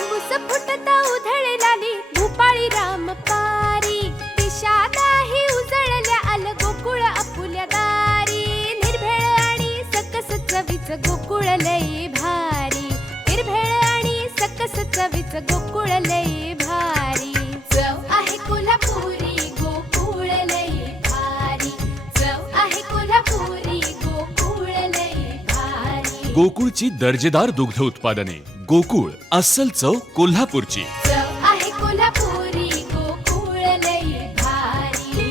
तांबूस फुटता उधळलाली भूपाळी रामपारी दिशा नाही उजळल्या आल गोकुळ आपुल्या दारी निर्भेळ आणि सकस चवीच गोकुळ लई भारी निर्भेळ आणि सकस चवीच गोकुळ लई भारी चव आहे कोल्हापुरी गोकुळ लई भारी चव आहे कोल्हापुरी गोकुळ लई भारी गोकुळची दर्जेदार दुग्ध उत्पादने गोकुळ अस्सल चव कोल्हापूरची चव आहे कोल्हापुरी गोकुळ लई भारी।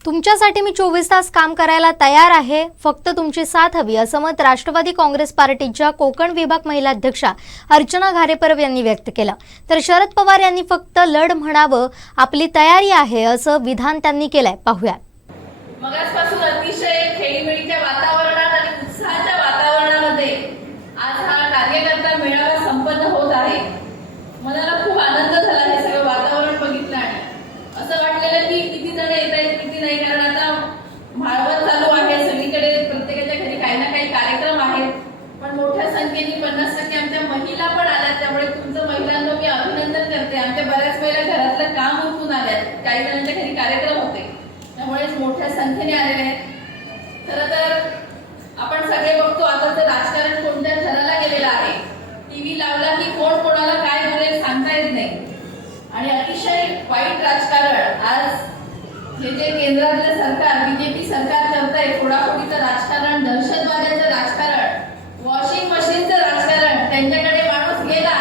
तुमच्यासाठी मी 24 तास काम करायला तयार आहे, फक्त तुमची साथ हवी असं मत राष्ट्रवादी काँग्रेस पार्टीच्या कोकण विभाग महिला अध्यक्षा अर्चना घारेपरव यांनी व्यक्त केलं। तर शरद पवार यांनी फक्त लढ म्हणावं, आपली तयारी आहे असं विधान त्यांनी केलंय। पाहूया। मगासपासून अतिशय खेळीमेळीच्या वातावरणात आणि उत्साहाच्या वातावरणामध्ये आज हा कार्यकर्ता मेळावा संपन्न होत आहे। मनाला खूप आनंद झाला हे सगळं वातावरण बघितलं आणि असं वाटलेलं की किती जण येत आहेत किती नाही, कारण आता माळवत चालू आहे, सगळीकडे प्रत्येकाच्या घरी काही ना काही कार्यक्रम आहेत, पण मोठ्या संख्येने 50% आमच्या महिला पण आल्यात, त्यामुळे तुमचं महिलांना मी अभिनंदन करते। आमच्या बऱ्याच महिला घरातलं काम उरकून आल्यात, काही जणांच्या घरी कार्यक्रम होते, त्यामुळे मोठ्या संख्येने आलेले आहेत। खरं तर आपण सगळे बघतो आताचं राजकारण कोणत्या थराला गेलेलं आहे। टीव्ही लावला की कोण कोणाला काय बोलेल सांगता येत नाही आणि अतिशय वाईट राजकारण आज हे जे केंद्रातलं सरकार बीजेपी सरकार करतंय, फोडाफोडीचं राजकारण, दहशतवाद्याचं राजकारण, वॉशिंग मशीनचं राजकारण, त्यांच्याकडे माणूस गेला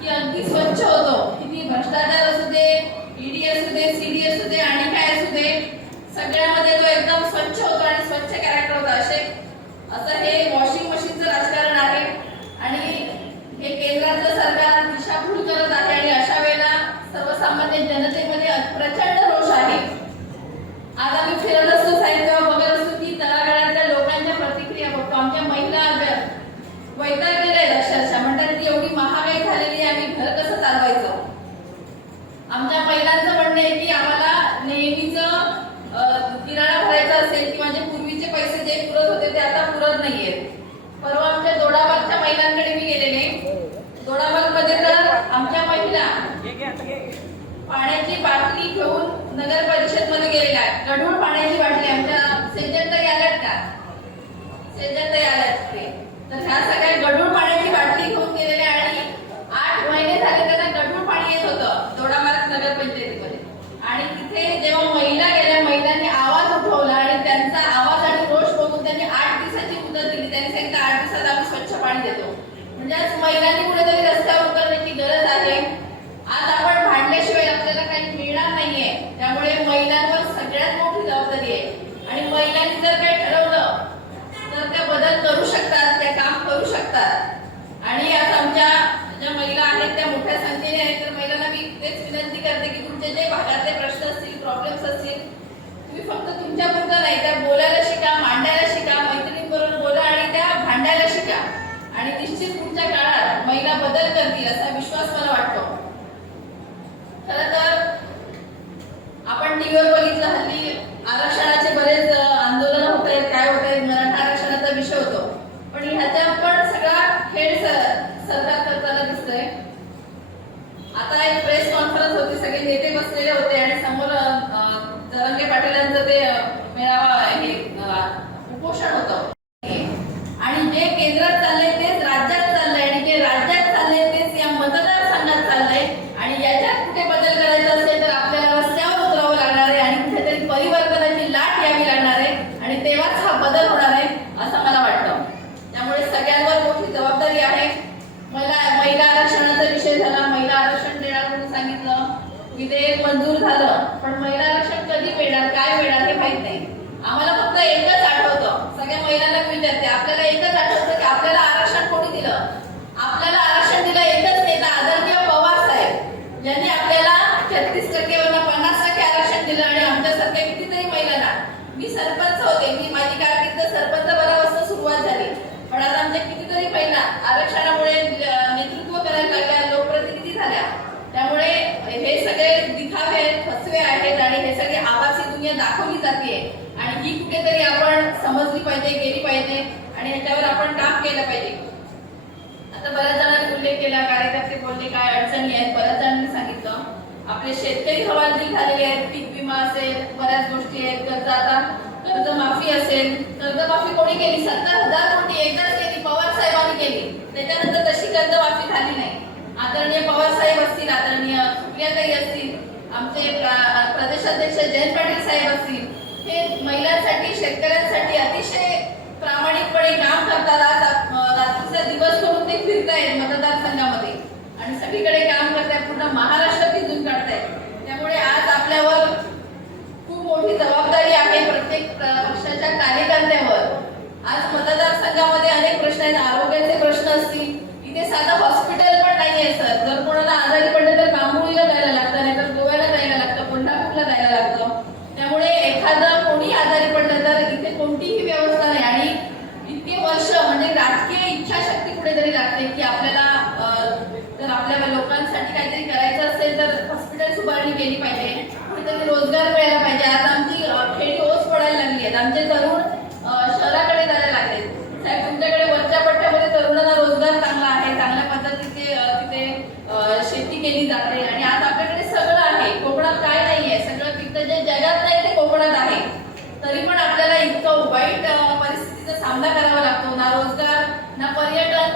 की अगदी स्वच्छ होतो। किती भ्रष्टाचार असू दे, ईडी असू दे, सीडी असू दे आणि काय असू दे, सगळ्यामध्ये तो एकदम स्वच्छ होतो आणि स्वच्छ कॅरेक्टर होता। असं हे वॉशिंग मशीनचं राजकारण आहे आणि हे केंद्रातलं सरकार दिशाभूल करत आहे आणि अशा वेळेला सर्वसामान्य जनतेमध्ये प्रचंड रोष आहे। आज आम्ही फिरत असतो साहेब तेव्हा बघत असतो की तळागाळातल्या लोकांच्या प्रतिक्रिया बघतो। आमच्या महिला वैतागलेल्या आहेत, अक्षरशः म्हणतात की एवढी महागाई झालेली आहे, आम्ही घर कसं चालवायचं। आमच्या महिलांचं म्हणणं आहे की आम्हाला नेहमीचं किराणा भरायचा असेल की म्हणजे पूर्वीचे पैसे जे पुरत होते ते आता पुरत नाहीयेत। परवा आमच्या दोडाबागच्या महिलांकडे मी गेलेले, दोडाबागमध्ये तर आमच्या महिला पाण्याची बाटली घेऊन नगर परिषद मध्ये गेलेल्या आहेत, गढूळ पाण्याची बाटली। आमच्या सेजनताई आल्यात का? सेजनताई आल्यात ते, तर ह्या सगळ्या गढूळ पाण्याची बाटली घेऊन गेलेल्या आणि 8 महिने झाले त्यांना गढूळ पाणी येत होतं दोडाबाग नगर पंचायतीमध्ये। आणि तिथे जेव्हा महिला गेल्या, महिलांनी आवाज उठवला आणि त्यांचा आवाज आणि रोष बघून त्यांनी 8 दिवसाची मुदत दिली। त्यांनी सांगितलं 8 दिवसात आम्ही स्वच्छ पाणी देतो। म्हणजे आज महिलांनी कुठेतरी रस्त्यावर उतरण्याची गरज आहे। आज आपण भांडल्याशिवाय आपल्याला काही मिळणार नाहीये, त्यामुळे महिलांवर सगळ्यात मोठी जबाबदारी आहे आणि महिलांनी जर काही ठरवलं तर त्या बदल करू शकतात, त्या काम करू शकतात। आणि आज आमच्या ज्या महिला आहेत त्या मोठ्या संख्येने आहेत, तर महिलांना मी तेच विनंती करते की तुमचे जे भागातले प्रश्न असतील, प्रॉब्लेम्स असतील, तुम्ही फक्त तुमच्यापुरतं नाही तर बोलायला शिका, मांडायला शिका, मैत्रिणींबरोबर बोला आणि त्या भांडायला शिका आणि निश्चित पुढच्या काळात महिला बदल करतील असा विश्वास मला वाटतो। खरं तर आपण टीव्हीवर बघितलं हल्ली आरक्षणाचे बरेच आंदोलन होत आहेत, काय होत आहेत, मराठा आरक्षणाचा विषय होतो, पण ह्याच्या पण सगळा खेळ सरकार करताना दिसतंय। आता एक प्रेस कॉन्फरन्स होती, सगळे नेते बसलेले होते आणि समोर जरांगे पाटीलांचं ते मेळावा हे उपोषण होतं आणि जे केंद्रात चाललंय तेच राज्यात चाललंय आणि जे राज्यात चाललंय तेच या मतदारसंघात चाललंय आणि याच्यात कुठे बदल करायचा असेल तर आपल्याला रस्त्यावर उतरावं लागणार आहे आणि कुठेतरी परिवर्तनाची लाट यावी लागणार आहे आणि तेव्हाच हा बदल होणार आहे असं मला वाटतं। त्यामुळे सगळ्यांवर मोठी जबाबदारी आहे। महिला आरक्षणाचा विषय झाला, महिला आरक्षण देणार म्हणून सांगितलं, विधेयक मंजूर झालं, पण महिला आरक्षण कधी मिळणार, काय मिळणार हे माहित नाही। आम्हाला फक्त एकच आठवतं, सगळ्या महिलांना विचारते, आपल्याला एकच आठवतं की आपल्याला आरक्षण कोणी दिलं? आपल्याला आरक्षण दिलं एकच नेता, आदरणीय पवार साहेब, ज्यांनी आपल्याला 36% वरून 50% आरक्षण दिलं आणि आमच्यासारख्या कितीतरी महिलांना। मी सरपंच होते, मी माझी कारकीर्द सरपंच बनापासून सुरुवात झाली, पण आता आमच्या कितीतरी महिला आरक्षणामुळे नेतृत्व करायला लागल्या, लोकप्रतिनिधी झाल्या। त्यामुळे हे सगळे दिखावे फसवे आहेत आणि हे सगळे आभासी दुनिया दाखवली जाते आणि ही कुठेतरी आपण समजली पाहिजे, गेली पाहिजे आणि ह्याच्यावर आपण काम केलं पाहिजे। आपले शेतकरी हवालदिल झालेले आहेत. पीक विमा असेल, बऱ्याच गोष्टी आहेत. कर्जमाफी असेल, कर्जमाफी कोणी केली? 70,000 कोटी एकदाच केली, पवार साहेबांनी केली. त्याच्यानंतर तशी कर्जमाफी झाली नाही. आदरणीय पवार साहेब असतील, आदरणीय सुप्रियाताई असतील, आमचे प्रदेशाध्यक्ष जयंत पाटील साहेब असतील, हे महिलांसाठी, शेतकऱ्यांसाठी अतिशय प्रामाणिकपणे काम करतात. आज रात्रीचा दिवस करून ते फिरतायत मतदारसंघामध्ये आणि सगळीकडे काम करतायत, पूर्ण महाराष्ट्र भिजून काढतायत. त्यामुळे आज आपल्यावर खूप मोठी जबाबदारी आहे प्रत्येक पक्षाच्या कार्यकर्त्यावर. आज मतदारसंघामध्ये अनेक प्रश्न आहेत. आरोग्याचे प्रश्न असतील, इथे साधं हॉस्पिटल पण नाहीये सर. जर कोणाला आजारी पडले तर कांबुळीला जायला लागतं, नाही तर गोव्याला जायला लागतं, कोल्हापूरला जायला लागतं. त्यामुळे एखादं कोणी आजारी पडलं तर इथे कोणतीही व्यवस्था नाही. आणि इतके वर्ष म्हणजे राजकीय इच्छाशक्ती कुठेतरी लागते की आपल्याला जर आपल्या लोकांसाठी काहीतरी करायचं असेल तर हॉस्पिटल उभारणी केली पाहिजे, कुठेतरी रोजगार मिळायला पाहिजे. आज आमची खेडी ओस पडायला लागली आहेत. आमचे तरुण शहराकडे जायला लागले. साहेब, तुमच्याकडे वरच्या पट्ट्यामध्ये तरुणांना रोजगार चांगला आहे, चांगल्या पद्धतीचे तिथे शेती केली जाते आणि आज आपल्याकडे सगळं आहे. कोकणात काय नाहीये, सगळं पिकतं जे जगात नाही ते कोकणात आहे. तरी पण आपल्याला इतकं वाईट परिस्थितीचा सामना करावा लागतो. ना रोजगार, ना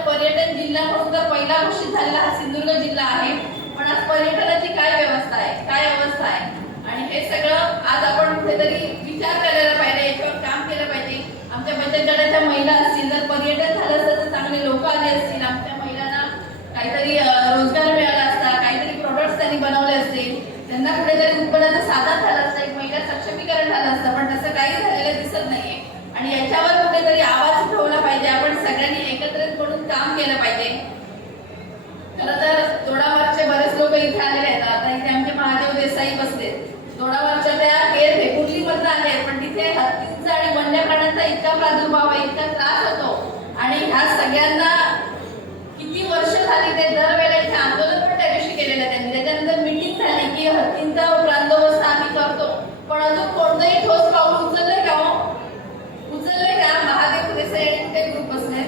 पर्यटन जिल्हा म्हणून तर पहिला घोषित झालेला हा सिंधुदुर्ग जिल्हा आहे, पण आज पर्यटनाची काय व्यवस्था आहे, काय अवस्था आहे? आणि हे सगळं आज आपण कुठेतरी विचार करायला पाहिजे, याच्यावर काम केलं पाहिजे. आमच्या बचत गटाच्या महिला असतील, जर पर्यटन झालं असतं तर चांगले लोक आले असतील, आमच्या महिलांना काहीतरी रोजगार मिळाला असता, काहीतरी प्रोडक्ट्स त्यांनी बनवले असते, त्यांना कुठेतरी उत्पन्नाचं साधन झालं असतं, एक महिला सक्षमीकरण झालं असतं. पण तसं काही झालेलं दिसत नाहीये आणि याच्यावर कुठेतरी आवाज उठवला पाहिजे. आपण सगळ्यांनी एकत्रित म्हणून काम केलं पाहिजे. खरं तर दोडामार्गचे बरेच लोक इथे आलेले आहेत. आता इथे आमचे महादेव देसाई बसले. दोडामार्गच्या त्या कुर्लीमधनं आहेत, पण तिथे हत्तींचा आणि वन्य प्राण्यांचा इतका प्रादुर्भाव आहे, इतका त्रास होतो आणि ह्या सगळ्यांना किती वर्ष झाली ते दरवेळेला इथे आंदोलन पण त्या दिवशी केलेलं त्यांनी. त्याच्यानंतर मिटिंग झाली की हत्तींचा बंदोबस्त आम्ही करतो, पण अजून कोणतंही ठोस पाऊल उचललंय का? उचललंय का? महादेव देसाई आणि ते ग्रुप बसले,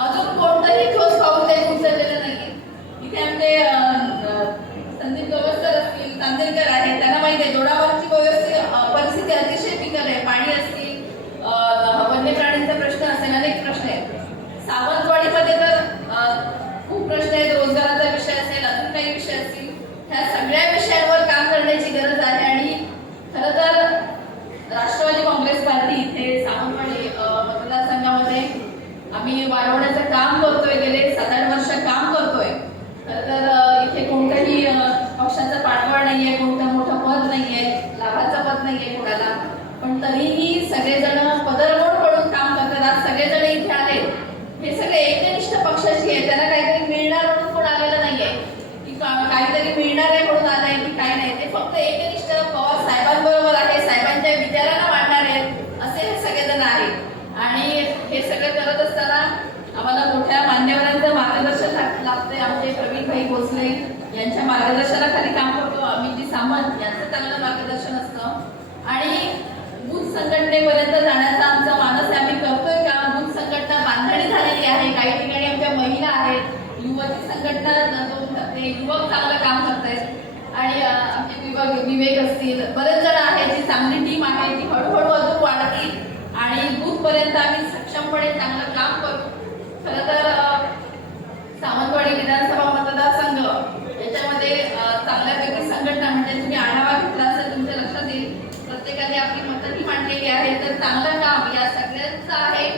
अजून कोणतंही ठोस पाऊल त्यांनी उचललेलं नाही. इथे आमचे संदीप गवसकर असतील, चांदेरकर आहे, त्यांना माहिती आहे दोडामार्गची परिस्थिती अतिशय बिकट आहे. पाणी असतील, वन्य प्राण्यांचा प्रश्न असेल, अनेक प्रश्न आहेत. सावंतवाडीमध्ये तर खूप प्रश्न आहेत. रोजगाराचा विषय असेल, अजून काही विषय असतील, ह्या सगळ्या विषयांवर काम करण्याची गरज आहे. आणि खरं तर राष्ट्रवादी काँग्रेस पार्टी इथे सावंतवाडी मतदारसंघामध्ये आम्ही वाढवण्याचं काम करतोय, गेले 7-8 वर्ष काम करतोय. खरं तर इथे कोणत्याही पक्षाचं पाठबळ नाहीये, कोणतं मोठं पद नाहीये, लाभाचं पद नाहीये कोणाला, पण तरीही सगळेजण पदरमोड पडून काम करतात. आज सगळेजण इथे आले, हे सगळे एकनिष्ठ पक्षाची आहे. त्यांना काहीतरी मिळणार म्हणून कोण आलेलं नाहीये की काहीतरी मिळणार आहे म्हणून आलंय की काय नाही. ते फक्त एकनिष्ठ पवार साहेबांबरोबर आहे, साहेबांच्या विचारांना मांडणार आहेत असे हे सगळेजण आहेत. आणि हे सगळं करत असताना आम्हाला मोठ्या मान्यवरांचं मार्गदर्शन लागतंय. आमचे प्रवीण भाई भोसले यांच्या मार्गदर्शनाखाली काम करतो. अमितजी सामंत यांचं चांगलं मार्गदर्शन असतं आणि बूथ संघटनेपर्यंत जाण्याचा आमचा मानस आहे. आम्ही करतोय का? बूथ संघटना बांधणी झालेली आहे. काही ठिकाणी आमच्या महिला आहेत, युवती संघटना, ते युवक चांगलं काम करतायत आणि आमचे विवेक असतील, बरेच जण आहेत. जी चांगली टीम आहे ती हळूहळू अजून वाढतील आणि बूथ पर्यंत आम्ही सक्षमपणे चांगलं काम करू. खरं तर सावंतवाडी विधानसभा मतदारसंघ याच्यामध्ये चांगल्यापैकी संघटना म्हणजे तुम्ही आढावा घेतला असेल, तुमच्या लक्षात येईल. प्रत्येकाने आपली मतही मांडलेली आहे. तर चांगलं काम या सगळ्यांचं आहे.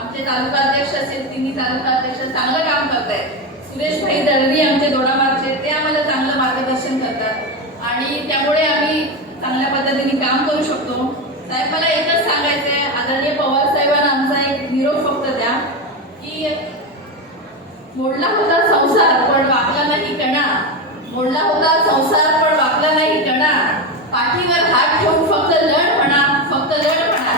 आमचे तालुकाध्यक्ष असेल, तिन्ही तालुकाध्यक्ष चांगलं काम करतायत. सुरेश भाई दळवी आमचे दोडामार्गचे, ते आम्हाला चांगलं मार्गदर्शन करतात आणि त्यामुळे आम्ही चांगल्या पद्धतीने काम करू शकतो. साहेब, मला एकच सांगायचंय, आदरणीय पवार साहेबांना आमचा एक निरोप फक्त द्या की मोडला होता संसार पण वाकला नाही कणा, मोडला होता संसार पण वाकला नाही कणा, पाठीवर हात ठेवून फक्त लढ म्हणा, फक्त लढ म्हणा.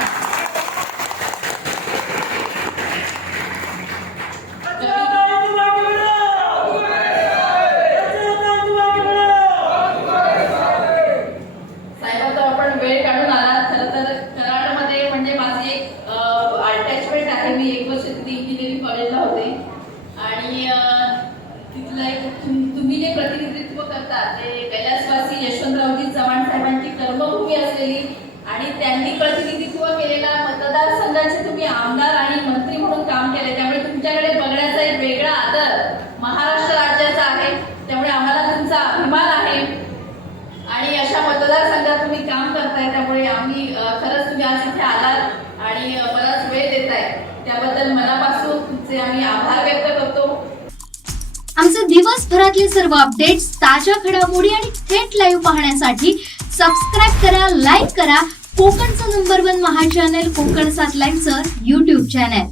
साहेब, आपण वेळ काढून आला. खरं तर कराडमध्ये म्हणजे माझी एक अटॅचमेंट आहे. मी 1 वर्ष तिथे इंजिनिअरिंग कॉलेजला होते आणि तिथलं एक तुम्ही जे प्रतिनिधित्व करतात ते कैलासवासी यशवंतरावजी चव्हाण साहेबांची कर्मभूमी असलेली आणि त्यांनी प्रतिनिधित्व केलेला मतदारसंघाचे तुम्ही आमदार आणि मंत्री म्हणून काम केले, त्यामुळे तुमच्याकडे बघण्याचा एक वेगळा आदर महाराष्ट्र राज्याचा आहे. त्यामुळे आम्हाला तुमचा अभिमान आहे आणि अशा मतदारसंघात तुम्ही काम करताय, त्यामुळे आम्ही खरंच तुम्ही आज इथे आलात आणि बराच वेळ देताय, त्याबद्दल मनापासून तुमचे आम्ही आभार व्यक्त करतो. आमचे दिवसभरातले सर्व अपडेट्स, ताज्या घडामोडी आणि थेट लाईव्ह पाहण्यासाठी सबस्क्राईब करा, लाईक करा कोकणचं नंबर 1 महा चॅनल कोकण 7 लाईव्हचं YouTube चॅनल.